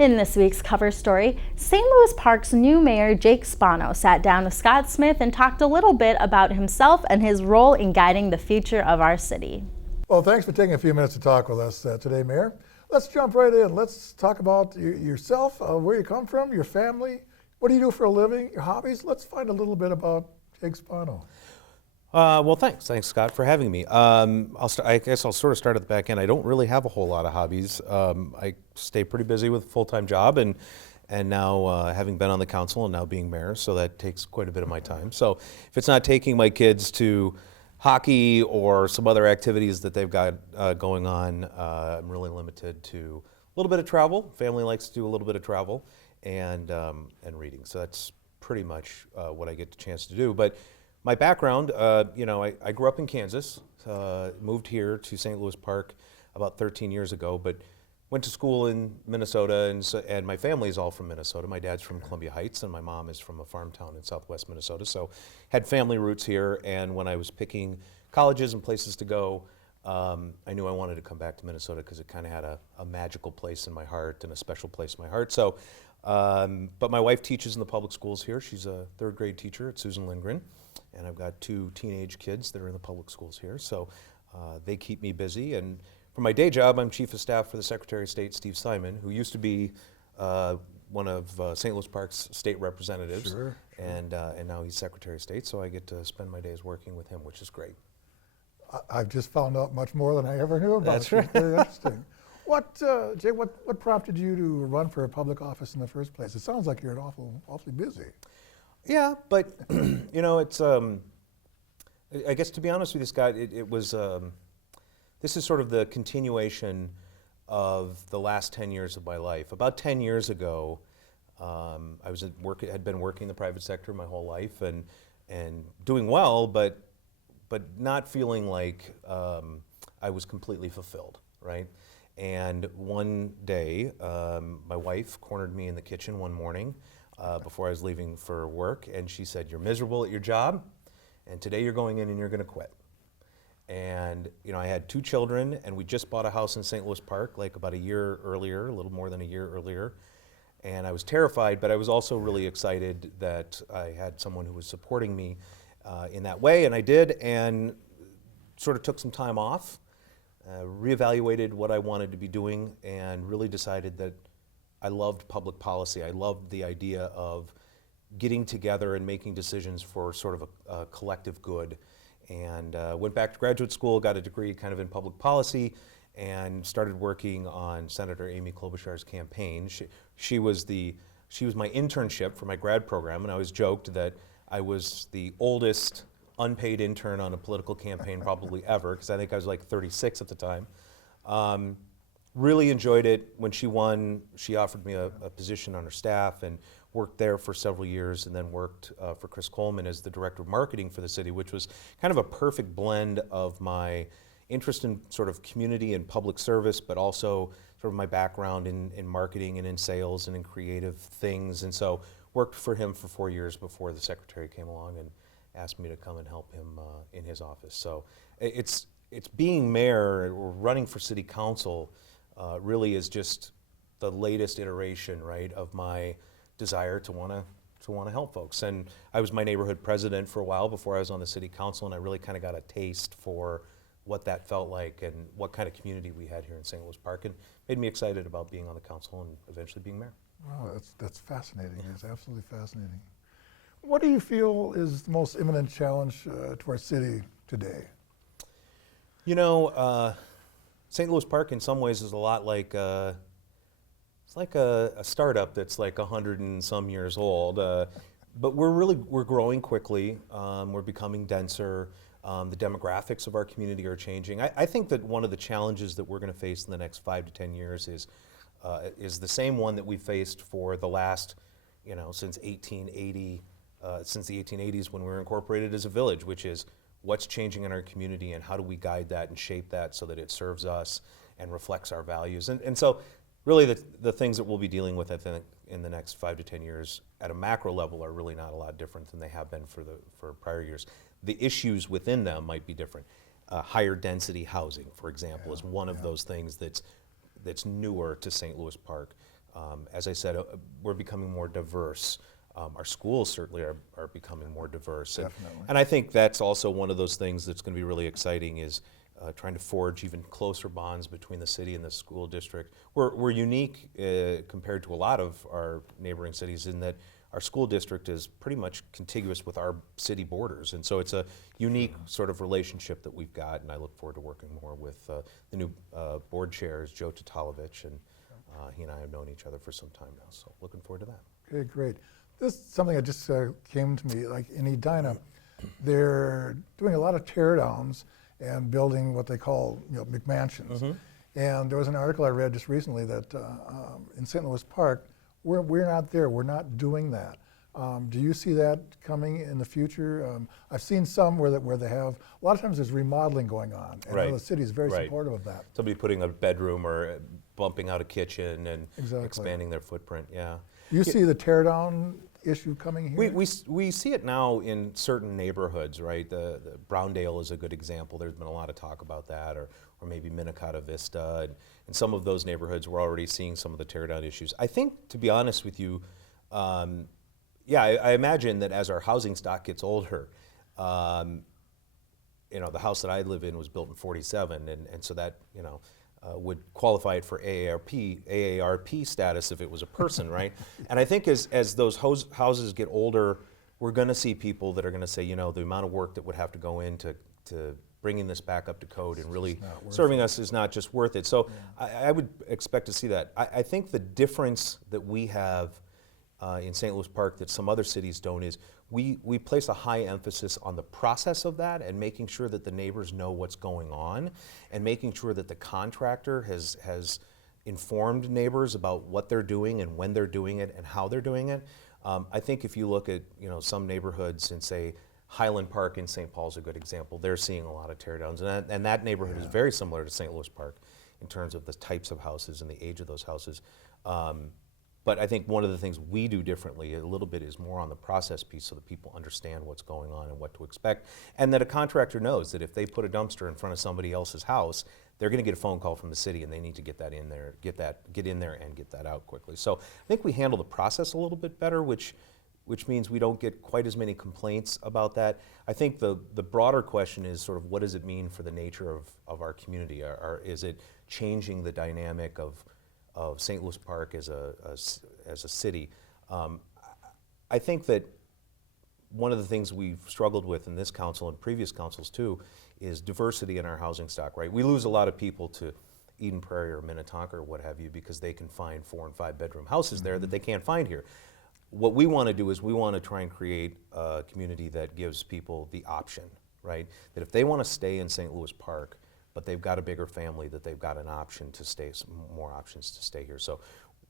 In this week's cover story, St. Louis Park's new mayor, Jake Spano, sat down with Scott Smith and talked a little bit about himself and his role in guiding the future of our city. Well, thanks for taking a few minutes to talk with us today, Mayor. Let's jump right in. Let's talk about yourself, where you come from, your family. What do you do for a living, your hobbies? Let's find a little bit about Jake Spano. Well, thanks. Thanks, Scott, for having me. I guess I'll sort of start at the back end. I don't really have a whole lot of hobbies. I stay pretty busy with a full-time job and now having been on the council and now being mayor, so that takes quite a bit of my time. So if it's not taking my kids to hockey or some other activities that they've got going on, I'm really limited to a little bit of travel. Family likes to do a little bit of travel and reading. So that's pretty much what I get the chance to do. But my background, I grew up in Kansas, moved here to St. Louis Park about 13 years ago, but went to school in Minnesota, and my family is all from Minnesota. My dad's from Columbia Heights, and my mom is from a farm town in southwest Minnesota, so had family roots here. And when I was picking colleges and places to go, I knew I wanted to come back to Minnesota because it kind of had a magical place in my heart and a special place in my heart. So, but my wife teaches in the public schools here. She's a third grade teacher at Susan Lindgren. And I've got 2 teenage kids that are in the public schools here, so they keep me busy. And for my day job, I'm Chief of Staff for the Secretary of State, Steve Simon, who used to be one of St. Louis Park's state representatives. Sure. And now he's Secretary of State, so I get to spend my days working with him, which is great. I've just found out much more than I ever knew about. That's right. Very interesting. Jay, what prompted you to run for a public office in the first place? It sounds like you're awfully busy. Yeah, but it's. I guess to be honest with you, Scott, it was. This is sort of the continuation of the last 10 years of my life. About 10 years ago, I was had been working in the private sector my whole life and doing well, but not feeling like I was completely fulfilled, right? And one day, my wife cornered me in the kitchen one morning. Before I was leaving for work, and she said, "You're miserable at your job, and today you're going in and you're going to quit." And I had 2 children, and we just bought a house in St. Louis Park, like about a year earlier, a little more than a year earlier. And I was terrified, but I was also really excited that I had someone who was supporting me in that way, and I did, and sort of took some time off, reevaluated what I wanted to be doing, and really decided that I loved public policy. I loved the idea of getting together and making decisions for sort of a collective good. And went back to graduate school, got a degree kind of in public policy, and started working on Senator Amy Klobuchar's campaign. She was my internship for my grad program, and I always joked that I was the oldest unpaid intern on a political campaign probably ever, because I think I was like 36 at the time. Really enjoyed it. When she won, she offered me a position on her staff and worked there for several years, and then worked for Chris Coleman as the director of marketing for the city, which was kind of a perfect blend of my interest in sort of community and public service, but also sort of my background in marketing and in sales and in creative things. And so worked for him for 4 years before the secretary came along and asked me to come and help him in his office. So it's being mayor or running for city council really is just the latest iteration, right, of my desire to want to help folks. And I was my neighborhood president for a while before I was on the city council, and I really kind of got a taste for what that felt like and what kind of community we had here in St. Louis Park, and made me excited about being on the council and eventually being mayor. Wow, that's fascinating. It's absolutely fascinating. What do you feel is the most imminent challenge to our city today? St. Louis Park in some ways is a lot like it's like a startup that's like 100 and some years old, but we're growing quickly. We're becoming denser. The demographics of our community are changing. I think that one of the challenges that we're going to face in the next 5 to 10 years is the same one that we faced for the last, since 1880, since the 1880s when we were incorporated as a village, which is what's changing in our community and how do we guide that and shape that so that it serves us and reflects our values. And so really the things that we'll be dealing with, I think, in the next 5 to 10 years at a macro level are really not a lot different than they have been for prior years. The issues within them might be different. Higher density housing, for example, is one of those things that's newer to St. Louis Park. As I said, we're becoming more diverse. Our schools certainly are becoming more diverse. Definitely. And I think that's also one of those things that's going to be really exciting is trying to forge even closer bonds between the city and the school district. We're unique compared to a lot of our neighboring cities in that our school district is pretty much contiguous with our city borders. And so it's a unique sort of relationship that we've got, and I look forward to working more with the new board chairs, Joe Tatalovich, and he and I have known each other for some time now, so looking forward to that. Okay, great. This is something that just came to me, like in Edina, they're doing a lot of teardowns and building what they call McMansions. And there was an article I read just recently that in St. Louis Park, we're not there, we're not doing that. Do you see that coming in the future? I've seen some where they have, a lot of times there's remodeling going on, and I know the city is very supportive of that. Somebody putting a bedroom or bumping out a kitchen and Exactly. expanding their footprint, yeah. You see the teardown issue coming here? We see it now in certain neighborhoods, right? The Browndale is a good example. There's been a lot of talk about that, or maybe Minnetonka Vista. And in some of those neighborhoods, we're already seeing some of the teardown issues. I think, to be honest with you, yeah, I imagine that as our housing stock gets older, the house that I live in was built in '47, and so that, would qualify it for AARP status if it was a person, right? And I think as those houses get older, we're going to see people that are going to say, the amount of work that would have to go into bringing this back up to code and really serving us is not just worth it. So I would expect to see that. I think the difference that we have in St. Louis Park that some other cities don't is we place a high emphasis on the process of that and making sure that the neighbors know what's going on and making sure that the contractor has informed neighbors about what they're doing and when they're doing it and how they're doing it. I think if you look at some neighborhoods and say Highland Park in St. Paul's a good example, they're seeing a lot of teardowns, and that neighborhood is very similar to St. Louis Park in terms of the types of houses and the age of those houses. But I think one of the things we do differently a little bit is more on the process piece so that people understand what's going on and what to expect. And that a contractor knows that if they put a dumpster in front of somebody else's house, they're going to get a phone call from the city and they need to get that in there, get in there and get that out quickly. So I think we handle the process a little bit better, which means we don't get quite as many complaints about that. I think the broader question is sort of what does it mean for the nature of our community? Is it changing the dynamic of St. Louis Park as a city? I think that one of the things we've struggled with in this council and previous councils too is diversity in our housing stock, right? We lose a lot of people to Eden Prairie or Minnetonka or what have you because they can find 4 and 5 bedroom houses there that they can't find here. What we want to do is we want to try and create a community that gives people the option, right? That if they want to stay in St. Louis Park, but they've got a bigger family, that they've got an option to stay, more options to stay here. So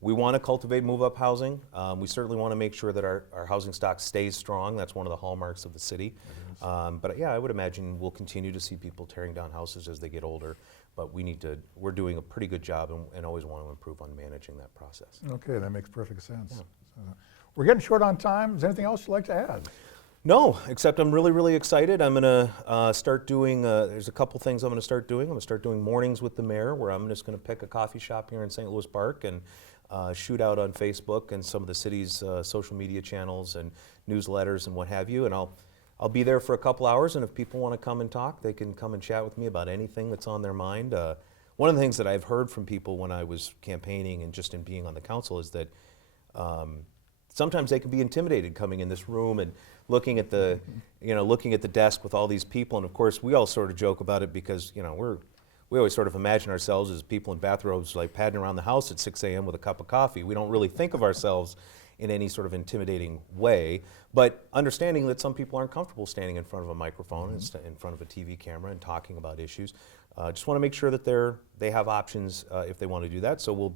we want to cultivate move-up housing. We certainly want to make sure that our housing stock stays strong. That's one of the hallmarks of the city. But yeah, I would imagine we'll continue to see people tearing down houses as they get older, but we're doing a pretty good job and always want to improve on managing that process. Okay, that makes perfect sense. Yeah. So, we're getting short on time. Is there anything else you'd like to add? No, except I'm really, really excited. I'm going to start doing, there's a couple things I'm going to start doing. I'm going to start doing mornings with the mayor, where I'm just going to pick a coffee shop here in St. Louis Park and shoot out on Facebook and some of the city's social media channels and newsletters and what have you. And I'll be there for a couple hours, and if people want to come and talk, they can come and chat with me about anything that's on their mind. One of the things that I've heard from people when I was campaigning and just in being on the council is that sometimes they can be intimidated coming in this room and looking at the desk with all these people. And of course, we all sort of joke about it because, we always sort of imagine ourselves as people in bathrobes like padding around the house at 6 a.m. with a cup of coffee. We don't really think of ourselves in any sort of intimidating way, but understanding that some people aren't comfortable standing in front of a microphone and in front of a TV camera and talking about issues. Just want to make sure that they have options if they want to do that. So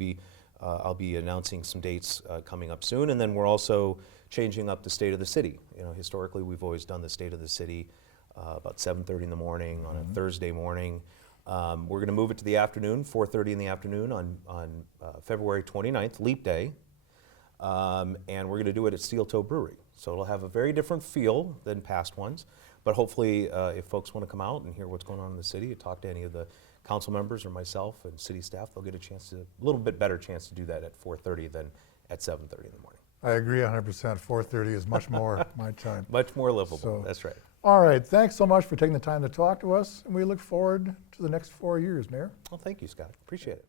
I'll be announcing some dates coming up soon, and then we're also changing up the State of the City. Historically, we've always done the State of the City about 7:30 in the morning on a Thursday morning. We're going to move it to the afternoon, 4:30 in the afternoon on February 29th, Leap Day, and we're going to do it at Steel Toe Brewery. So it'll have a very different feel than past ones, but hopefully if folks want to come out and hear what's going on in the city and talk to any of the council members or myself and city staff, they'll get a chance to, a little bit better chance to do that at 4:30 than at 7:30 in the morning. I agree 100%. 4:30 is much more my time. Much more livable, So- that's right. All right, thanks so much for taking the time to talk to us, and we look forward to the next 4 years, Mayor. Well, thank you, Scott, appreciate it.